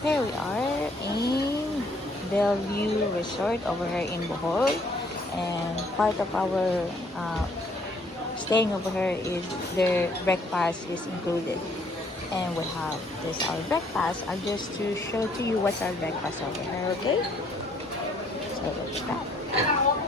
Here we are in Bellevue Resort over here in Bohol, and part of our staying over here is their breakfast is included, and we have this our breakfast. I'll just to show to you what's our breakfast over here. Okay, so what's that?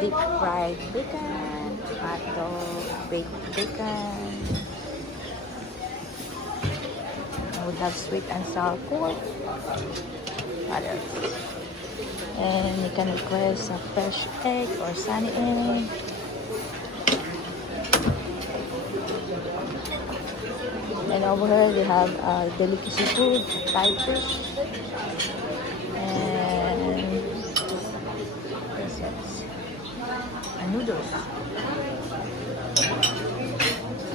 Deep fried bacon, hot dog, baked bacon. We have sweet and sour pork. What else? And you can request a fresh egg or sunny egg. And over here we have delicacy food, Thai fish. And this is noodles.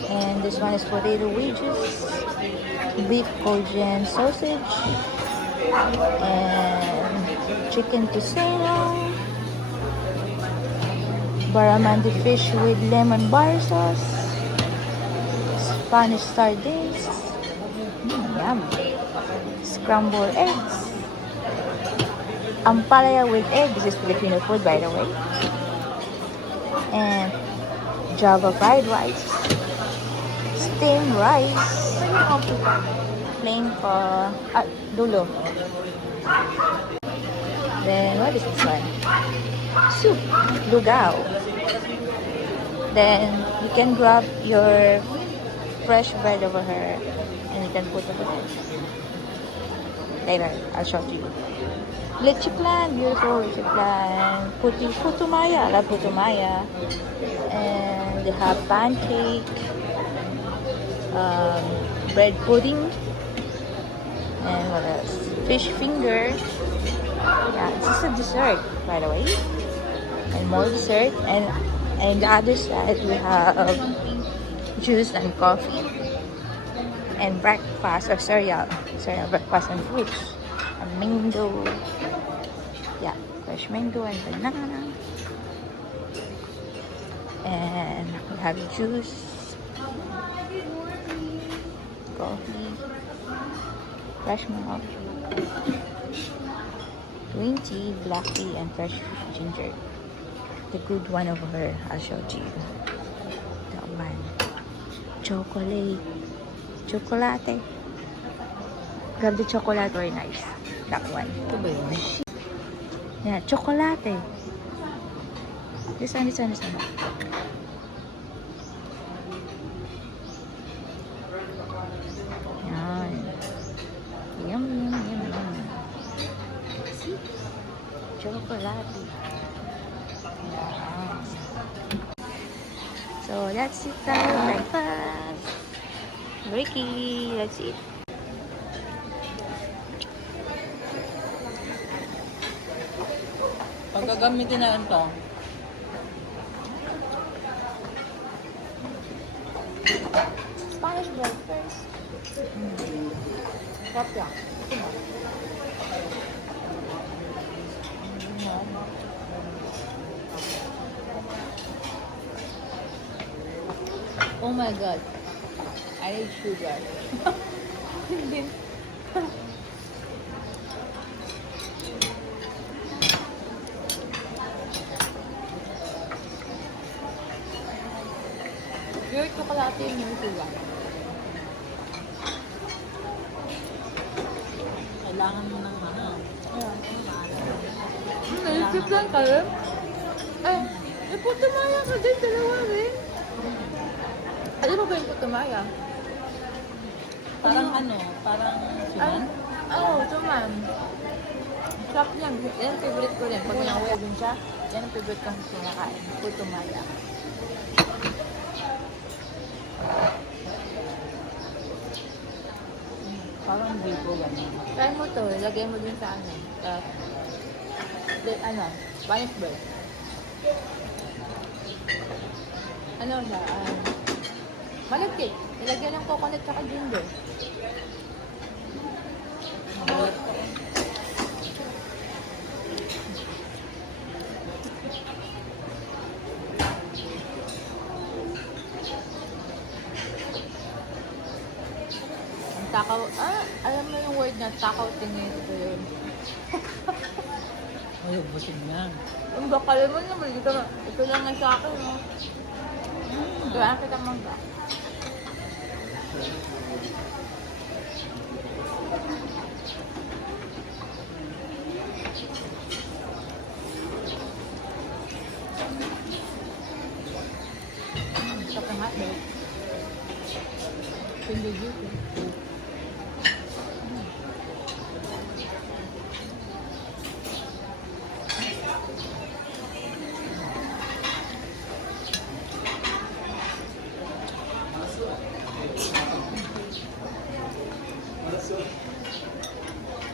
And this one is potato wedges, beef Cajun sausage, and chicken tocino, barramundi fish with lemon bar sauce, Spanish sardines, yum, scrambled eggs, ampalaya with egg. This is Filipino food, by the way, and Java fried rice, steamed rice, plain for dulo. Then what is this one? Soup, lugao. Then you can grab your fresh bread over here and you can put over there. Later, I'll show to you. Leche plan, beautiful leche plan. Putumaya, I love putumaya. And they have pancake, bread pudding, and what else? Fish finger. Yeah, this is a dessert, by the way. And more dessert. And the other side we have juice and coffee. And breakfast or cereal breakfast and fruits. A mango. Yeah, fresh mango and banana. And we have juice, coffee, fresh milk, green tea, black tea, and fresh ginger. The good one over here, I'll show to you. That one. Chocolate. Grab the chocolate, very nice. That one. Yeah, chocolate. This one. Yan. Yum. See? Chocolate. Yeah. So that's it, breakfast. Ricky, that's it. Pagkagamitin na ito. Spanish bread first. Sarap lang. Oh my God. I need sugar. Hindi. Pure chocolate yung sugar. Kailangan mo ng ano. Naisip lang kayo? Putumaya ka din, dalawa rin. Ano ba yung putumaya? Parang parang suman. Suman. Sarap niyan. Yan ang favorite ko rin. Pag nawala din siya, yan ang favorite kong sinakain. Putumaya. Parang bibo yan. Try mo to, ilagay mo din sa Spanish bread. Malagkit. Ilagyan ng coconut tsaka ginger. Takaw, alam mo yung word na takaw tingin ito yun. Ay, ubusin yan. Ang bakal mo naman, ito lang nga sa akin, no? Kaya kita mangga. Sarap ng hotdog. Pindig dito.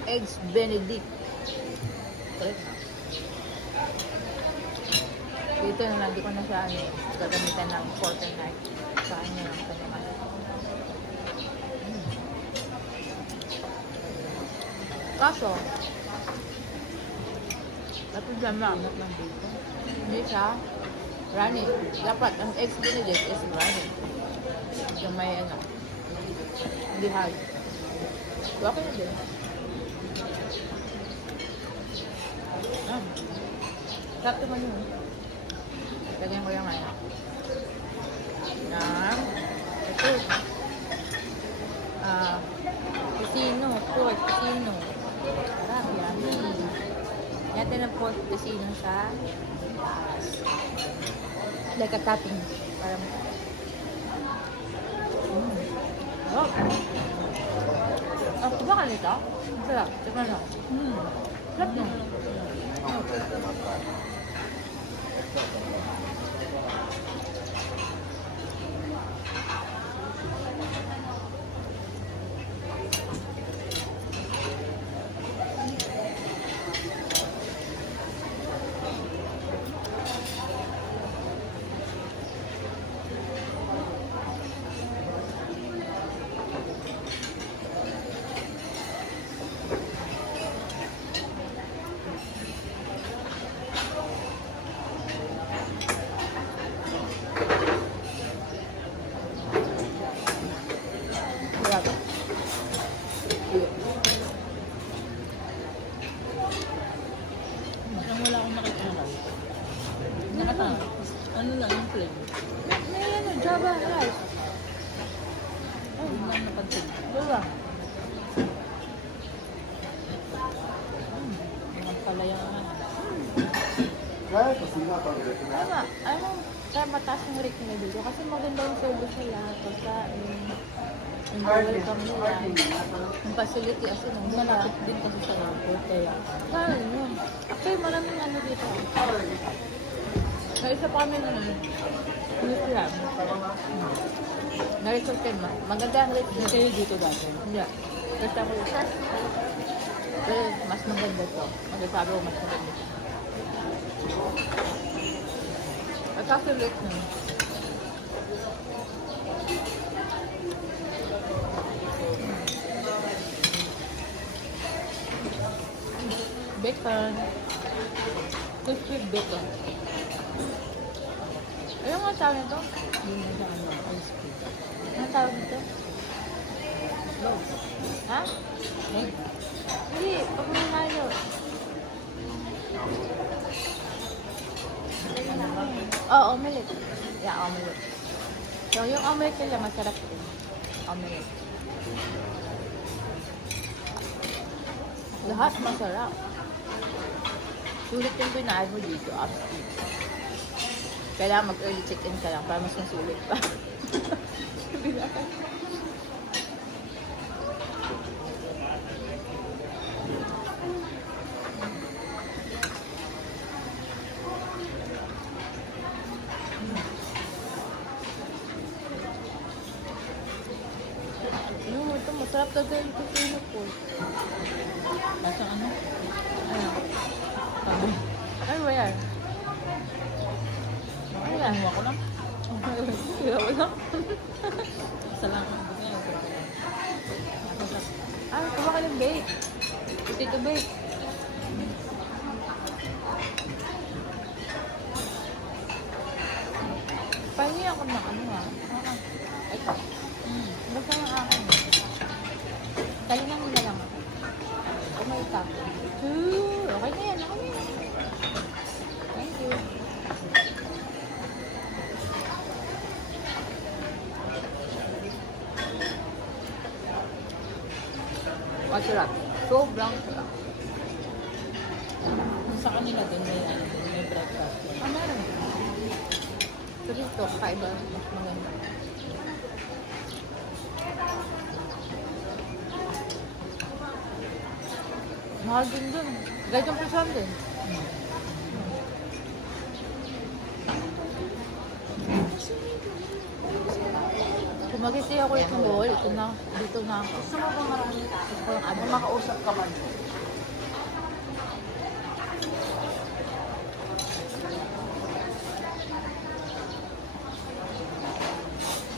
Eggs Benedict. Correct. Dito naman, di ko na siya gagamitan ng fork and knife. Sa kanya lang ito naman. Kaso, dapat dyan maangat ng dito. Hindi siya runny. Dapat, ang eggs Benedict is runny. Yung may ano, hindi hard. So, okay na din. Sarap naman yun. Lagyan ko yung ano. Ito. Pisino. Pork pisino. Sarap yan. Natin ang pork pisino sa like a topping. Para mo. Oh. Diba ka nito? Sarap. Tignan mo. Sarap no? Sarap. Nang wala akong nakita na. Nakata. Ano lang yung plain. May ano, Java rice. Hindi lang napansin. Diba? Ang pala yung ano. Tama. Ano, kaya mataas yung rate nila dito. Kasi maganda yung service nila. Pagkain. Yung welcome nila. Yung facility as in. Malapit din kasi sa airport. Kaya Kaya yun. Actually, maraming ano dito. Sa isa pa kami naman. Museum. Na-resort kayo ma. Maganda ang rate nila. kayo dito dati. Hindi. Basta ko yun. Pero mas maganda to. Magsasabi ko mas maganda siya. At kasi rate nun. Bacon. Crispy bacon. Ano nga tawag nito? Yun na sa ano, ice cream. Ano tawag nito? Ha? Eh, Hindi, pag may halo. Oh, omelette. Yeah, omelette. So, yung omelette nila masarap din. Omelette. Lahat masarap. Sulit yung pinaay mo dito, upstairs. Kailangan mag-early check-in ka lang para mas masulit pa. Ito masarap talaga yung pipino po. nasa ano? Ano? Sabi. Ano ba yan? Ano yan? Kinuha ko lang. Kaya wala. Salamat. Ah, kuha ka ng bake. Potato bake. Pahingi ako ng ano ah. Ito. Basta ng akin. Isa. Okay na yan, okay na yan. Thank you. Masarap. Sobrang sarap. Sa kanila din may breakfast. Ah, meron. So dito, kakaiba. Mas maganda. Mahal din dun. Guide ang percent din. Kung mag-stay ako ulit ng Bohol, ito na, dito na. Gusto mo bang marami? Gusto ko yung makausap ka man.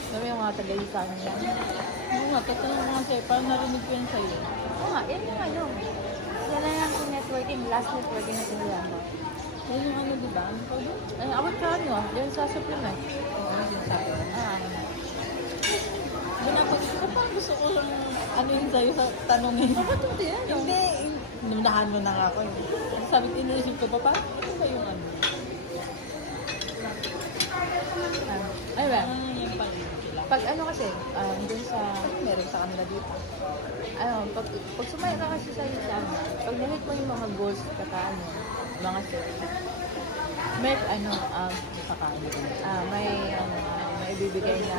Sabi yung mga taga-Isan niya. Oo nga, tatanong mo nga sa'yo, paano narinig ko yan sa'yo? Oo nga, yan yung ano. Yan na lang yung networking, last networking na sinulan ko. Yan yung ano, di ba? Ano pa doon? Ay, abot ka ano, yan sa supplement. Oo, yung sabi ko. Ah, Binapagod ko pa, gusto ko lang ano yun sa'yo sa tanongin. Bakit hindi yan? Hindi, nunahan mo na nga ako. Sabi ko, iniisip ko pa, parang ano ba yung ano? Ay, ba? Yung pala sila. Pag ano kasi, dun sa, meron sa kanila dito. Ano, pag sumaya ka kasi sa exam, pag na-hit mo yung mga goals kata ano, mga set, may ano, Kakain ko. may ano, may ibibigay na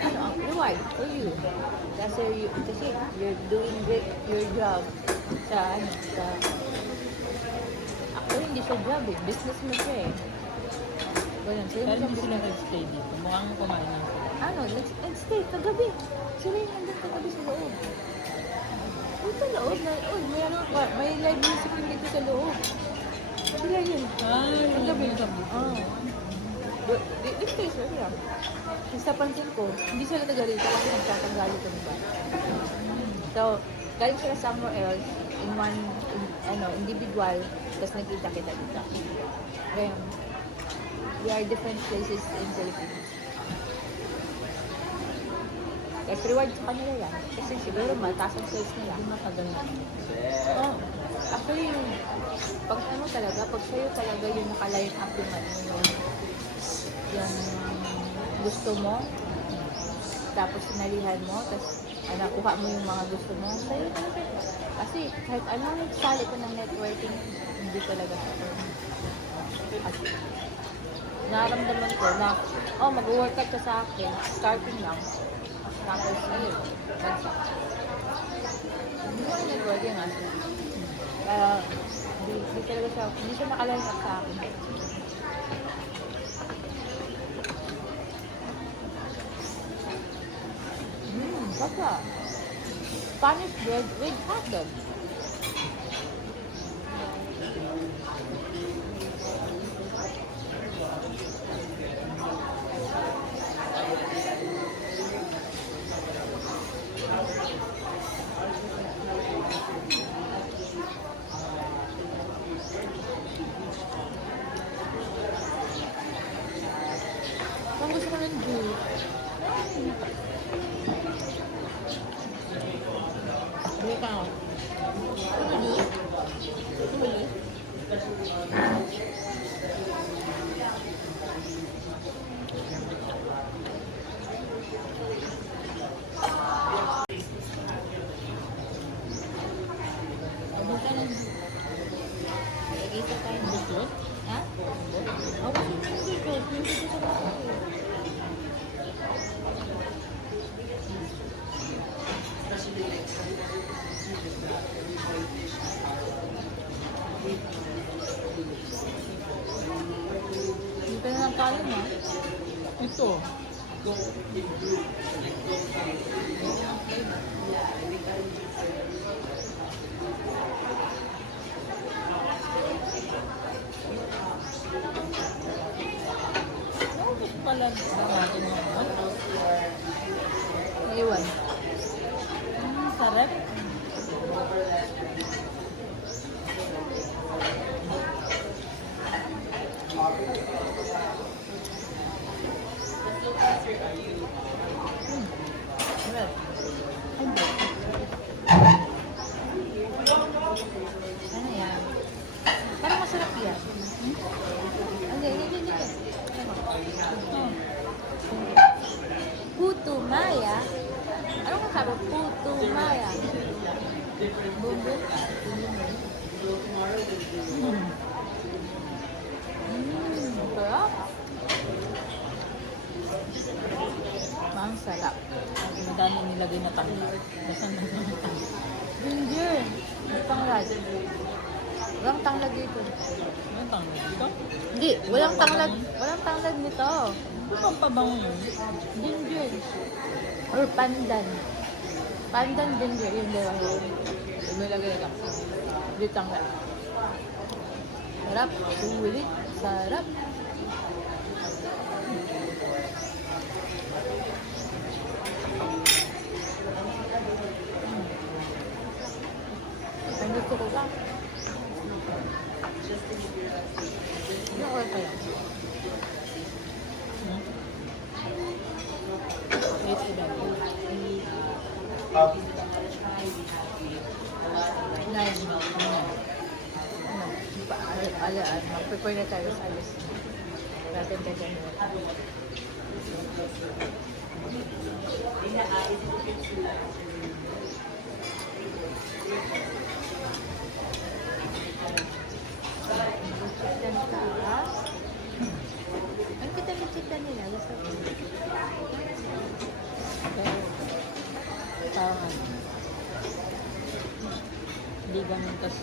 ano, reward for you. Kasi you're doing great your job sa ano, sa actually hindi siya job eh, business mo siya eh. Ganun, so Pero yun hindi siya sila nag-stay dito. Mukhang kumain lang sila. ano, nag-stay kagabi. Sila yung nandun kagabi sa loob. Uy, sa loob na, uy, may live music din dito sa loob. Sila yun. Kagabi. Oo. Nag-stay sila. Tapos napansin ko, hindi sila taga-rito kasi nagtatanggali ko ng bata. So, galing sila somewhere else, in one, individual, tapos nagkita-kita dito. Kaya, we are different places in Philippines. Kasi reward sa kanila yan. Kasi siguro mataas ang sales nila. Hindi matagal na. Oh, actually, pag ano talaga, pag sa'yo talaga yung naka-line up yung ano, yung gusto mo, tapos sinalihan mo, tapos nakuha mo yung mga gusto mo, sa'yo talaga. Kasi kahit anong sali ko ng networking, hindi talaga sa at naramdaman ko na, mag-workout ka sa akin, starting lang, tapos yun, bagsak. Hindi ko yung networking nga siya. Kaya, hindi talaga siya, hindi siya nakaline up sa akin. Baka. Spanish bread with hotdog. Kung gusto mo ng juice, Hindi ka ako. Tumuli. Tumuli. Ano ka lang? Nag-isa tayo. Buslot? Ha? Ako yung dito. Yung dito sa bahay. Dito na lang kalim ha. Ito. Naubos pala natin yung ano. Naiwan. Sarap. Ano? Hindi. Putu Maya? Anong sabi? Putu Maya? Bumbu? Sarap. Ang sarap. Ang madami nilagay na tanglad. Basta na Ginger. May tanglad. Walang tanglad dito. Ano tanglad dito? Hindi, walang tanglad. Walang tanglad nito. Ano ang pabango yun? Ginger. Or pandan. Pandan ginger. Yung dalawa. Nilagay lang. Hindi tanglad. Sarap. Sulit. Sarap. Ang gusto ko lang. Yung oil pa lang. Wait, iba. Dahil, mag-prepare na tayo sa alis. Natin ka dyan. Ang kita nila. Gusto ko. Parang hindi ganun kasi.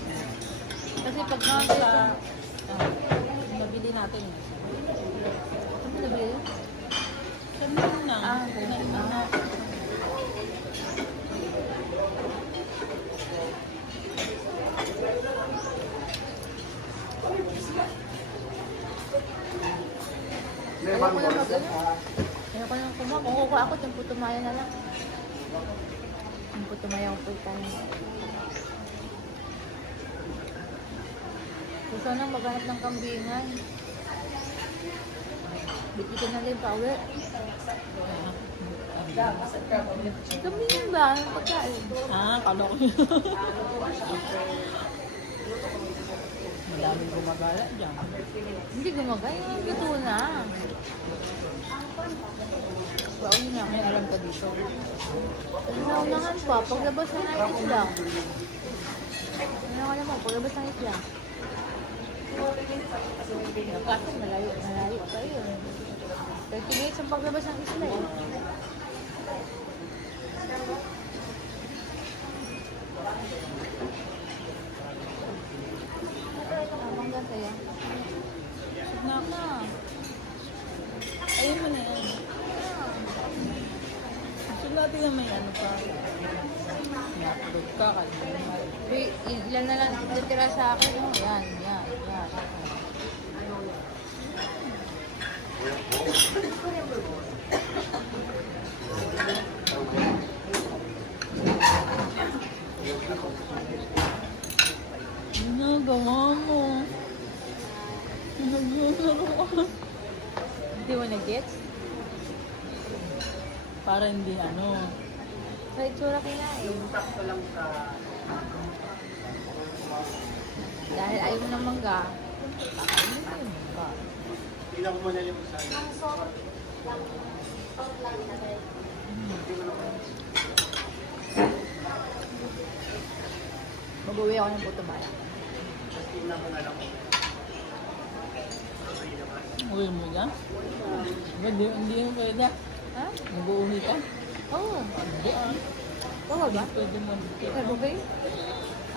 Kasi pag Sa, nakakita, nabili natin. ano nabili? Sabi mo na. Okay. Na. Ayoko na Ayoko na kumuha. Kung kukuha ako, yung putumaya na lang. Yung putumaya ang full time. Gusto nang maghanap ng kambingan. Bitin na rin pa uwi. Kambingan ba? Anong pagkain? Kala ko yun. Madaming gumagala dyan. Hindi gumagay. Ito na. Baon na. May alam ka dito. Naunahan pa. Paglabas na ng isla. Ano ka naman? Paglabas ng isla. Dapat malayo pa yun. 30 minutes ang paglabas ng isla eh. Tamang ganda yan. Signak na. Ayun mo na yan. Gusto natin na may ano pa. Sinapagod ka, kalma. Wait, ilan na lang natira sa akin. Oh, yan. Ginagawa mo. Ginagawa. Hindi mo na-gets? Para hindi ano. Sa itsura kinain. Dahil ayaw mo ng mangga. Kakainin mo yung mangga. Tingnan ko muna yung isa. Mag-uwi ako ng putumaya. Tingnan ko na lang. Uwi mo yan? Hindi mo pwede. Ha? Mag-uwi ka? Oo. Hindi ah. Oo ba? Pwede mo. Sa buffet?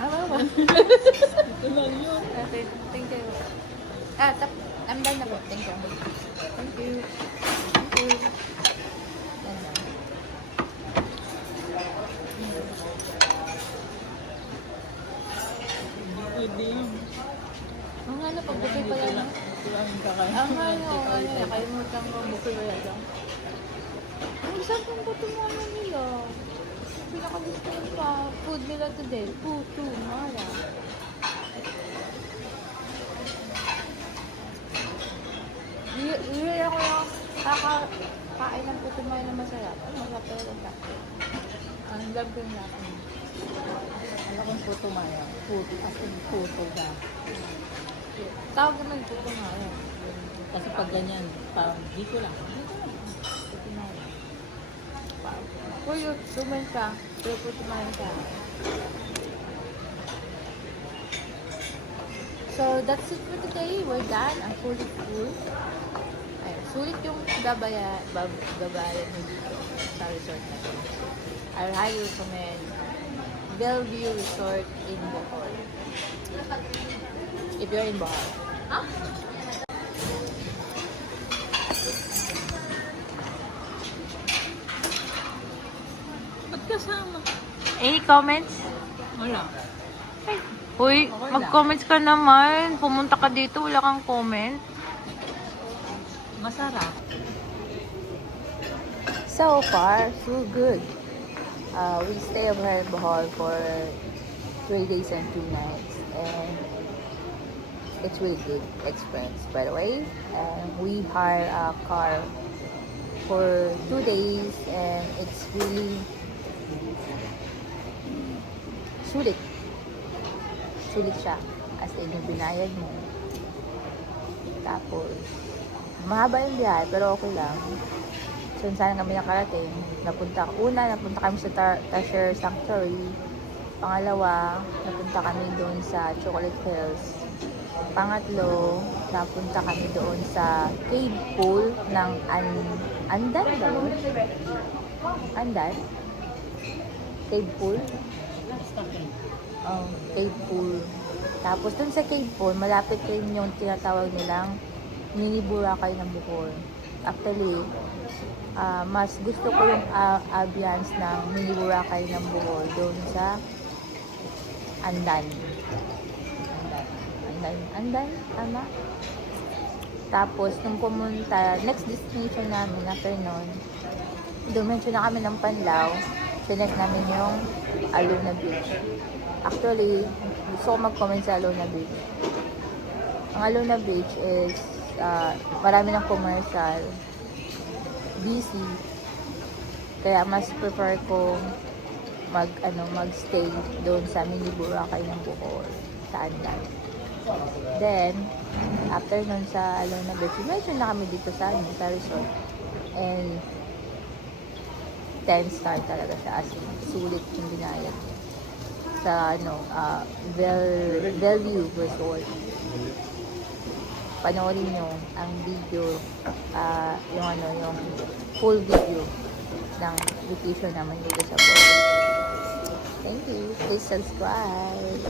Wala. Ito lang yun. Okay, thank you. I'm done na po. Thank you. Thank you. Done na. Hindi pwede yun. Ang ano, pag buffet pala na. Kailangan kakain. Ang ano, nakalimutan ko buffet pala lang. Ang sarap ng putumaya nila. Pinakagusto ko pa. Food nila today. Putumaya. Uwi ako yung kakain ng putumaya na masarap. Masarap talaga. Ang love ko yung lasa. Alam kong puto maya. Puto. As in puto ba? Tawag naman ko ito nga. Kasi pag ganyan, parang dito lang. Kuya, tumain ka. Pero po tumain ka. So, that's it for today. We're done. Ang sulit full. Ayun, sulit yung gabayan mo dito sa resort na to. I highly recommend Bellevue Resort in Bohol. If you're in Bohol. Ba't kasama? Any comments? Wala. Uy, Okay lang. mag-comments ka naman. Pumunta ka dito, wala kang comment. Masarap. So far, so good. We stay over here in Bohol for 3 days and 2 nights. And it's really good experience, by the way. And we hire a car for 2 days and it's really sulit. Sulit siya. As in, yung binayad mo. Tapos, mahaba yung biyahe, pero okay lang. So, saan kami nakarating? Napunta kami sa Tasher Sanctuary. Pangalawa, napunta kami doon sa Chocolate Hills. Pangatlo, napunta kami doon sa cave pool ng Andan ba yun? Andan? Cave pool? Cave pool. Tapos dun sa cave pool, malapit rin yung tinatawag nilang mini Boracay ng Bohol. Actually, mas gusto ko yung ambience ng mini Boracay ng Bohol doon sa Andan. Andan? Tama? Tapos, nung pumunta, next destination namin after nun, dumension na kami ng Panlao. Sinek namin yung Alona Beach. Actually, gusto ko mag-comment sa Alona Beach. Ang Alona Beach is marami ng commercial, busy. Kaya mas prefer ko magstay doon sa mini Boracay ng Bohol, sa Andan. Then, after nun sa Alona Beach, medyo na kami dito sa resort. And 10 star talaga siya, as in, sulit yung binayad sa Bellevue Resort. Panoorin nyo ang video, yung full video ng vacation naman dito sa Bohol. Thank you. Please subscribe.